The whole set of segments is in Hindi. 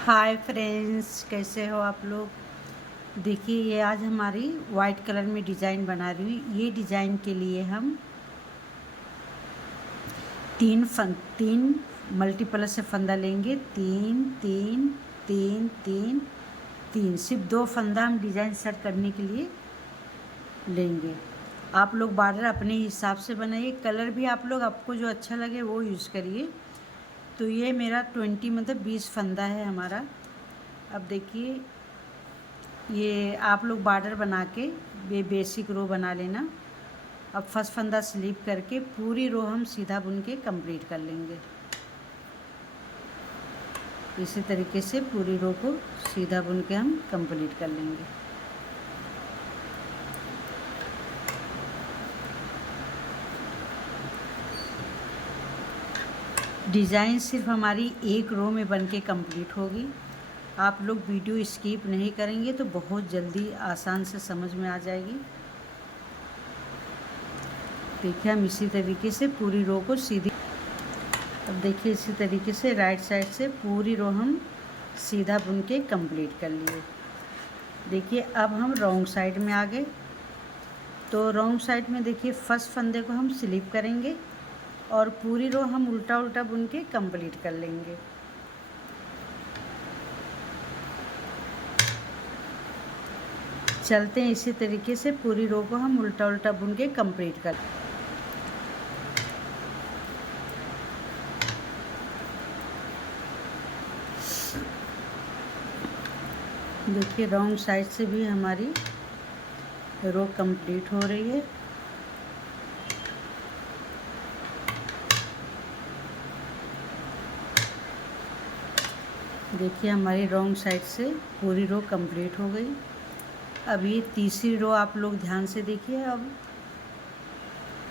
हाय फ्रेंड्स, कैसे हो आप लोग। देखिए, ये आज हमारी वाइट कलर में डिज़ाइन बना रही हूँ। ये डिज़ाइन के लिए हम तीन मल्टीपल से फंदा लेंगे। तीन तीन तीन तीन तीन, सिर्फ 2 फंदा हम डिज़ाइन सेट करने के लिए लेंगे। आप लोग बॉर्डर अपने हिसाब से बनाइए। कलर भी आप लोग, आपको जो अच्छा लगे वो यूज़ करिए। तो ये मेरा 20 मतलब 20 फंदा है हमारा। अब देखिए, ये आप लोग बॉर्डर बना के ये बेसिक रो बना लेना। अब फर्स्ट फंदा स्लिप करके पूरी रो हम सीधा बुन के कंप्लीट कर लेंगे। इसी तरीके से पूरी रो को सीधा बुन के हम कंप्लीट कर लेंगे। डिज़ाइन सिर्फ हमारी एक रो में बन के कंप्लीट होगी। आप लोग वीडियो स्किप नहीं करेंगे तो बहुत जल्दी आसान से समझ में आ जाएगी। देखिए, हम इसी तरीके से पूरी रो को सीधी, अब देखिए इसी तरीके से राइट साइड से पूरी रो हम सीधा बुन के कंप्लीट कर लिए। देखिए, अब हम रॉन्ग साइड में आ गए। तो रॉन्ग साइड में देखिए, फर्स्ट फंदे को हम स्लिप करेंगे और पूरी रो हम उल्टा उल्टा बुन के कंप्लीट कर लेंगे। चलते हैं इसी तरीके से पूरी रो को हम उल्टा उल्टा बुन के कंप्लीट कर। देखिए, रॉन्ग साइड से भी हमारी रो कंप्लीट हो रही है। देखिए, हमारी रॉन्ग साइड से पूरी रो कंप्लीट हो गई। अब ये तीसरी रो आप लोग ध्यान से देखिए। अब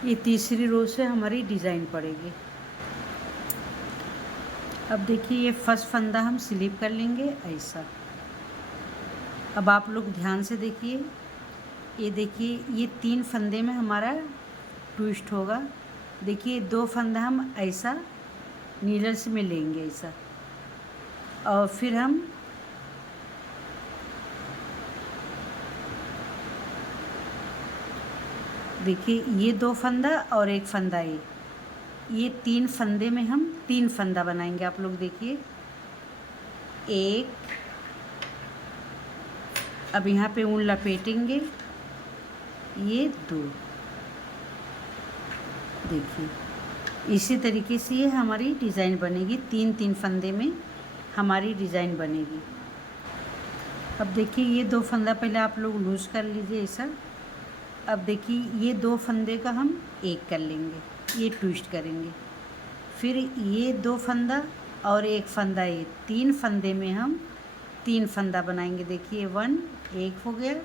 ये तीसरी रो से हमारी डिज़ाइन पड़ेगी। अब देखिए, ये फर्स्ट फंदा हम स्लिप कर लेंगे ऐसा। अब आप लोग ध्यान से देखिए, ये देखिए, ये 3 फंदे में हमारा ट्विस्ट होगा। देखिए, 2 फंदा हम ऐसा नीडल्स में लेंगे ऐसा, और फिर हम देखिए, ये 2 फंदा और 1 फंदा, ये 3 फंदे में हम 3 फंदा बनाएंगे। आप लोग देखिए, 1, अब यहाँ पे ऊन लपेटेंगे, ये 2। देखिए, इसी तरीके से ये हमारी डिज़ाइन बनेगी। 3-3 फंदे में हमारी डिज़ाइन बनेगी। अब देखिए, ये 2 फंदा पहले आप लोग लूज़ कर लीजिए ऐसा। अब देखिए, ये 2 फंदे का हम 1 कर लेंगे, ये ट्विस्ट करेंगे। फिर ये 2 फंदा और 1 फंदा, ये 3 फंदे में हम 3 फंदा बनाएंगे। देखिए, 1 हो गया,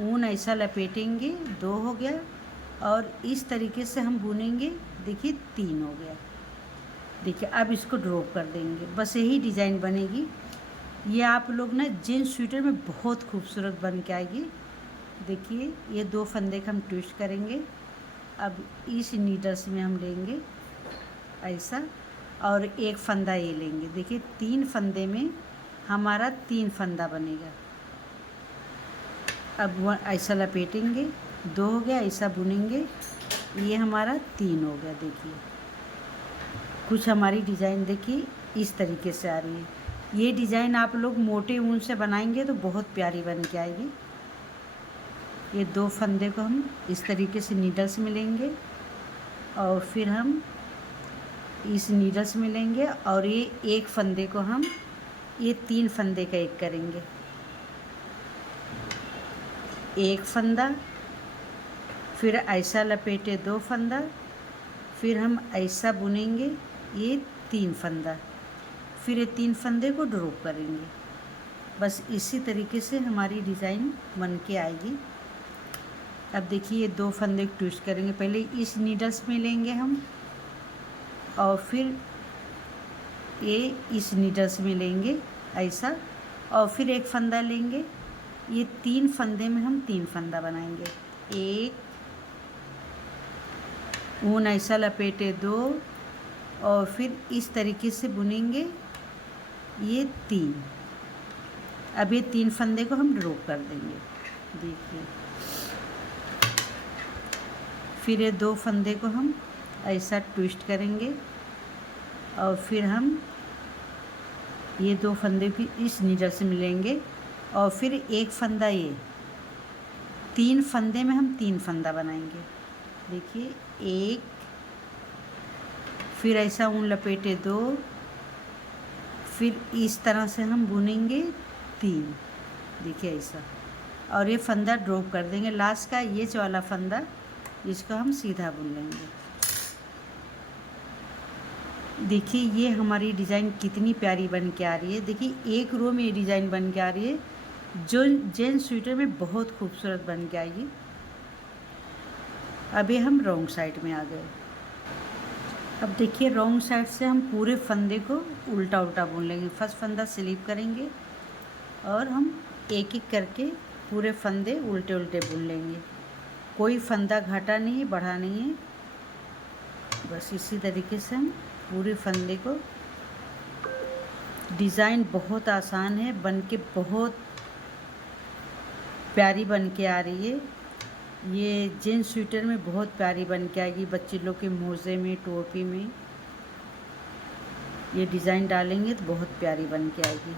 ऊन ऐसा लपेटेंगे, 2 हो गया, और इस तरीके से हम बुनेंगे। देखिए, 3 हो गया। देखिए, अब इसको ड्रॉप कर देंगे। बस यही डिज़ाइन बनेगी। ये आप लोग ना जीन्स स्वेटर में बहुत खूबसूरत बन के आएगी। देखिए, ये 2 फंदे का हम ट्विस्ट करेंगे। अब इस नीडल्स में हम लेंगे ऐसा, और 1 फंदा ये लेंगे। देखिए, 3 फंदे में हमारा 3 फंदा बनेगा। अब ऐसा लपेटेंगे, 2 हो गया, ऐसा बुनेंगे, ये हमारा 3 हो गया। देखिए, कुछ हमारी डिज़ाइन देखिए इस तरीके से आ रही है। ये डिज़ाइन आप लोग मोटे ऊन से बनाएंगे तो बहुत प्यारी बन के आएगी। ये 2 फंदे को हम इस तरीके से नीडल्स में लेंगे, और फिर हम इस नीडल्स में लेंगे, और ये 1 फंदे को हम ये 3 फंदे का 1 करेंगे। 1 फंदा, फिर ऐसा लपेटे 2 फंदा, फिर हम ऐसा बुनेंगे, ये 3 फंदा, फिर ये 3 फंदे को ड्रॉप करेंगे। बस इसी तरीके से हमारी डिज़ाइन बन के आएगी। अब देखिए, ये 2 फंदे ट्विस्ट करेंगे। पहले इस नीडल्स में लेंगे हम, और फिर ये इस नीडल्स में लेंगे ऐसा, और फिर 1 फंदा लेंगे। ये 3 फंदे में हम 3 फंदा बनाएंगे। 1, ऊन ऐसा लपेटे 2, और फिर इस तरीके से बुनेंगे। ये 3। अब ये 3 फंदे को हम ड्रॉप कर देंगे, देखिए। फिर ये 2 फंदे को हम ऐसा ट्विस्ट करेंगे और फिर हम ये 2 फंदे भी इस नीडल से मिलेंगे और फिर एक फंदा, ये 3 फंदे में हम 3 फंदा बनाएंगे, देखिए। 1, फिर ऐसा ऊन लपेटे 2, फिर इस तरह से हम बुनेंगे 3, देखिए ऐसा। और ये फंदा ड्रॉप कर देंगे लास्ट का, ये वाला फंदा, इसको हम सीधा बुन लेंगे। देखिए ये हमारी डिज़ाइन कितनी प्यारी बन के आ रही है। देखिए एक रो में ये डिज़ाइन बन के आ रही है, जो जेंट्स स्वेटर में बहुत खूबसूरत बन के आएगी। अभी हम रॉन्ग साइड में आ गए। अब देखिए रॉन्ग साइड से हम पूरे फंदे को उल्टा उल्टा बुन लेंगे। फर्स्ट फंदा स्लिप करेंगे और हम एक एक करके पूरे फंदे उल्टे उल्टे बुन लेंगे। कोई फंदा घाटा नहीं है, बढ़ा नहीं है, बस इसी तरीके से हम पूरे फंदे को। डिज़ाइन बहुत आसान है, बन के बहुत प्यारी बन के आ रही है। ये जेंट्स स्वेटर में बहुत प्यारी बन के आएगी। बच्चे लोग के मोज़े में, टोपी में ये डिज़ाइन डालेंगे तो बहुत प्यारी बन के आएगी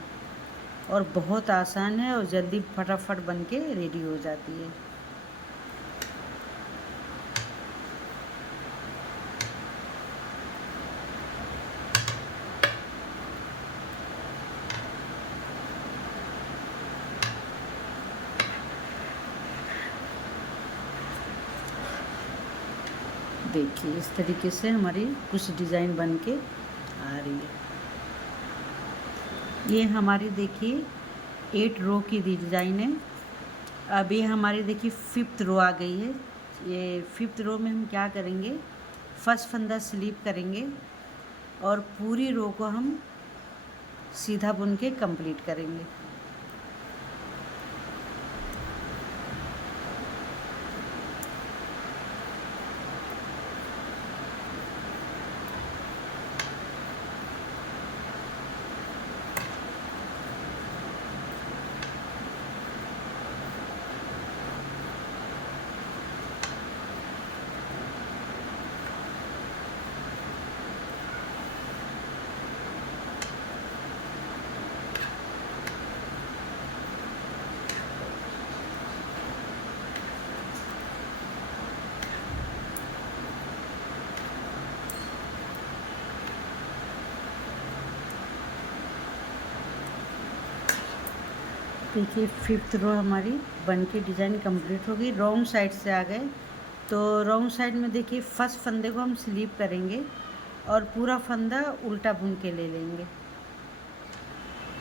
और बहुत आसान है और जल्दी फटाफट बन के रेडी हो जाती है। देखिए इस तरीके से हमारी कुछ डिज़ाइन बन के आ रही है। ये हमारी देखिए 8 रो की डिज़ाइन है। अब ये हमारी देखिए 5th रो आ गई है। ये 5th रो में हम क्या करेंगे, फर्स्ट फंदा स्लिप करेंगे और पूरी रो को हम सीधा बुन के कंप्लीट करेंगे। देखिए 5th रो हमारी बन के डिज़ाइन कंप्लीट हो गई। रॉन्ग साइड से आ गए तो रॉन्ग साइड में देखिए फर्स्ट फंदे को हम स्लिप करेंगे और पूरा फंदा उल्टा बुन के ले लेंगे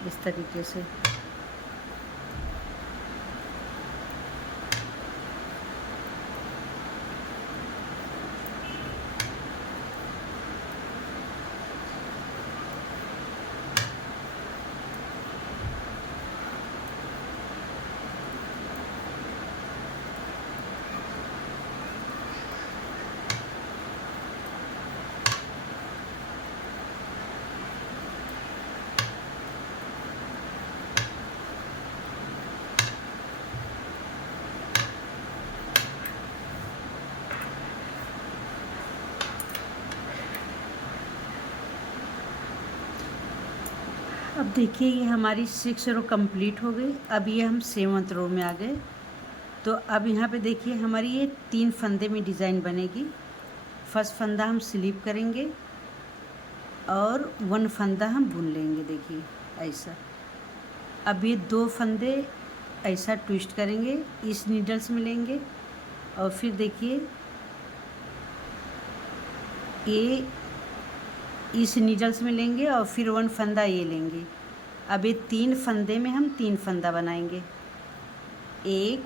इस तरीके से। अब देखिए ये हमारी 6 रो कंप्लीट हो गई। अब ये हम 7th रो में आ गए। तो अब यहाँ पे देखिए हमारी ये 3 फंदे में डिज़ाइन बनेगी। फर्स्ट फंदा हम स्लिप करेंगे और 1 फंदा हम बुन लेंगे, देखिए ऐसा। अब ये 2 फंदे ऐसा ट्विस्ट करेंगे, इस नीडल्स में लेंगे और फिर देखिए ये इस नीडल्स में लेंगे और फिर 1 फंदा ये लेंगे। अब ये 3 फंदे में हम 3 फंदा बनाएंगे, 1,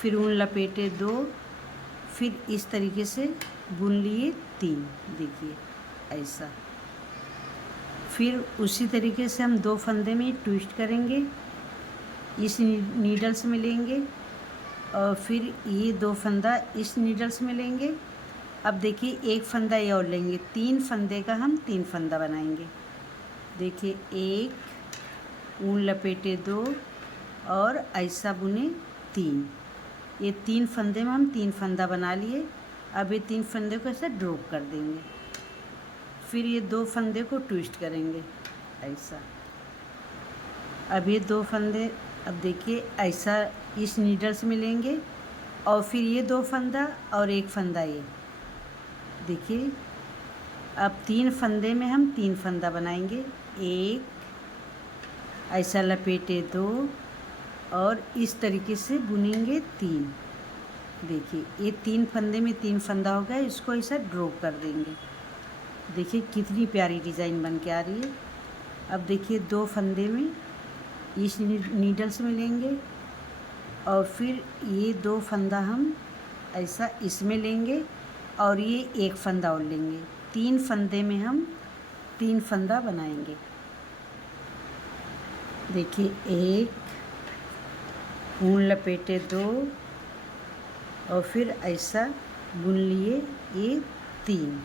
फिर ऊन लपेटे 2, फिर इस तरीके से बुन लिए 3, देखिए ऐसा। फिर उसी तरीके से हम 2 फंदे में ट्विस्ट करेंगे, इस नीडल्स में लेंगे और फिर ये 2 फंदा इस नीडल्स में लेंगे। अब देखिए 1 फंदा ये और लेंगे, 3 फंदे का हम 3 फंदा बनाएंगे, देखिए 1 ऊन लपेटे 2 और ऐसा बुने 3। ये 3 फंदे में हम 3 फंदा बना लिए। अब ये 3 फंदे को ऐसा ड्रॉप कर देंगे। फिर ये 2 फंदे को ट्विस्ट करेंगे ऐसा। अब ये 2 फंदे, अब देखिए ऐसा इस नीडल से मिलेंगे और फिर ये 2 फंदा और 1 फंदा ये। देखिए अब 3 फंदे में हम 3 फंदा बनाएंगे। 1 ऐसा लपेटे 2 और इस तरीके से बुनेंगे 3। देखिए ये 3 फंदे में 3 फंदा हो गया, इसको ऐसा ड्रॉप कर देंगे। देखिए कितनी प्यारी डिज़ाइन बन के आ रही है। अब देखिए 2 फंदे में इस नीडल से मिलेंगे और फिर ये 2 फंदा हम ऐसा इसमें लेंगे और ये 1 फंदा और लेंगे। 3 फंदे में हम 3 फंदा बनाएंगे। देखिए 1 ऊन लपेटे 2 और फिर ऐसा बुन लिए ये 3।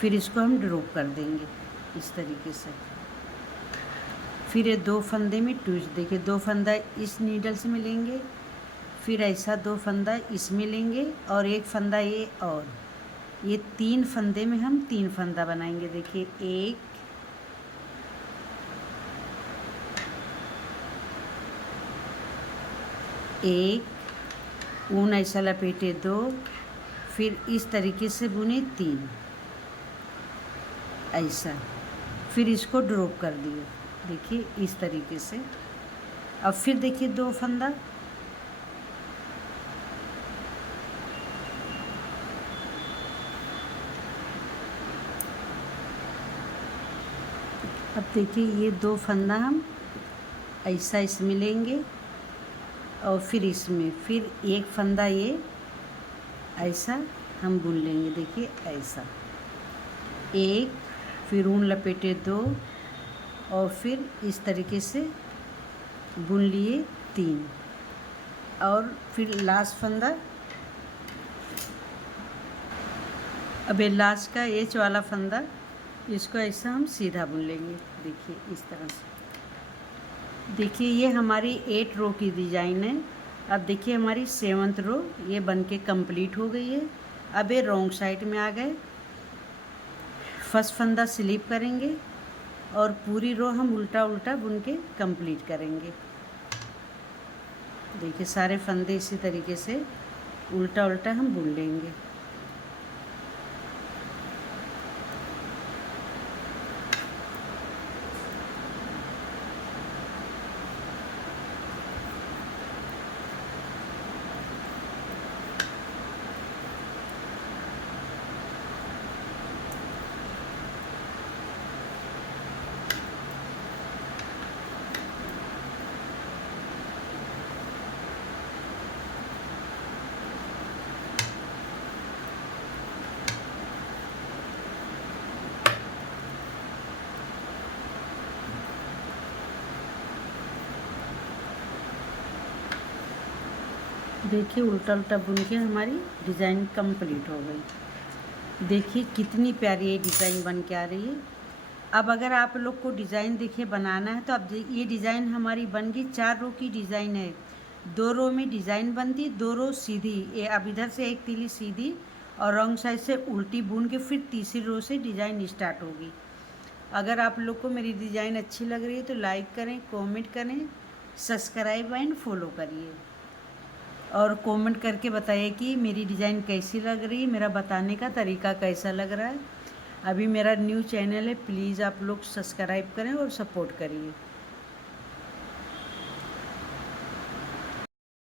फिर इसको हम ड्रॉप कर देंगे इस तरीके से। फिर ये 2 फंदे में ट्विस्ट, देखिए 2 फंदा इस नीडल से मिलेंगे, फिर ऐसा 2 फंदा इसमें लेंगे और 1 फंदा ये और ये 3 फंदे में हम 3 फंदा बनाएंगे। देखिए 1 ऊन ऐसा लपेटे 2, फिर इस तरीके से बुने 3 ऐसा, फिर इसको ड्रॉप कर दिए। देखिए इस तरीके से। अब फिर देखिए 2 फंदा, अब देखिए ये 2 फंदा हम ऐसा इसमें लेंगे और फिर इसमें फिर 1 फंदा ये ऐसा हम बुन लेंगे। देखिए ऐसा 1, फिर ऊन लपेटे 2 और फिर इस तरीके से बुन लिए 3 और फिर लास्ट फंदा। अब ये लास्ट का एच वाला फंदा, इसको ऐसा हम सीधा बुन लेंगे। देखिए इस तरह से। देखिए ये हमारी 8 रो की डिज़ाइन है। अब देखिए हमारी 7th रो ये बन के कम्प्लीट हो गई है। अब ये रॉन्ग साइड में आ गए। फर्स्ट फंदा स्लिप करेंगे और पूरी रो हम उल्टा उल्टा बुन के कंप्लीट करेंगे। देखिए सारे फंदे इसी तरीके से उल्टा उल्टा हम बुन लेंगे। देखिए उल्टा उल्टा बुन के हमारी डिज़ाइन कंप्लीट हो गई। देखिए कितनी प्यारी ये डिज़ाइन बन के आ रही है। अब अगर आप लोग को डिज़ाइन देखिए बनाना है तो अब ये डिज़ाइन हमारी बन गई। 4 रो की डिज़ाइन है। 2 रो में डिज़ाइन बनती, 2 रो सीधी। ये अब इधर से एक तीली सीधी और रॉन्ग साइड से उल्टी बुन के फिर तीसरी रो से डिज़ाइन स्टार्ट होगी। अगर आप लोग को मेरी डिज़ाइन अच्छी लग रही है तो लाइक करें, कमेंट करें, सब्सक्राइब एंड फॉलो करिए और कमेंट करके बताइए कि मेरी डिज़ाइन कैसी लग रही है, मेरा बताने का तरीका कैसा लग रहा है। अभी मेरा न्यू चैनल है, प्लीज़ आप लोग सब्सक्राइब करें और सपोर्ट करिए।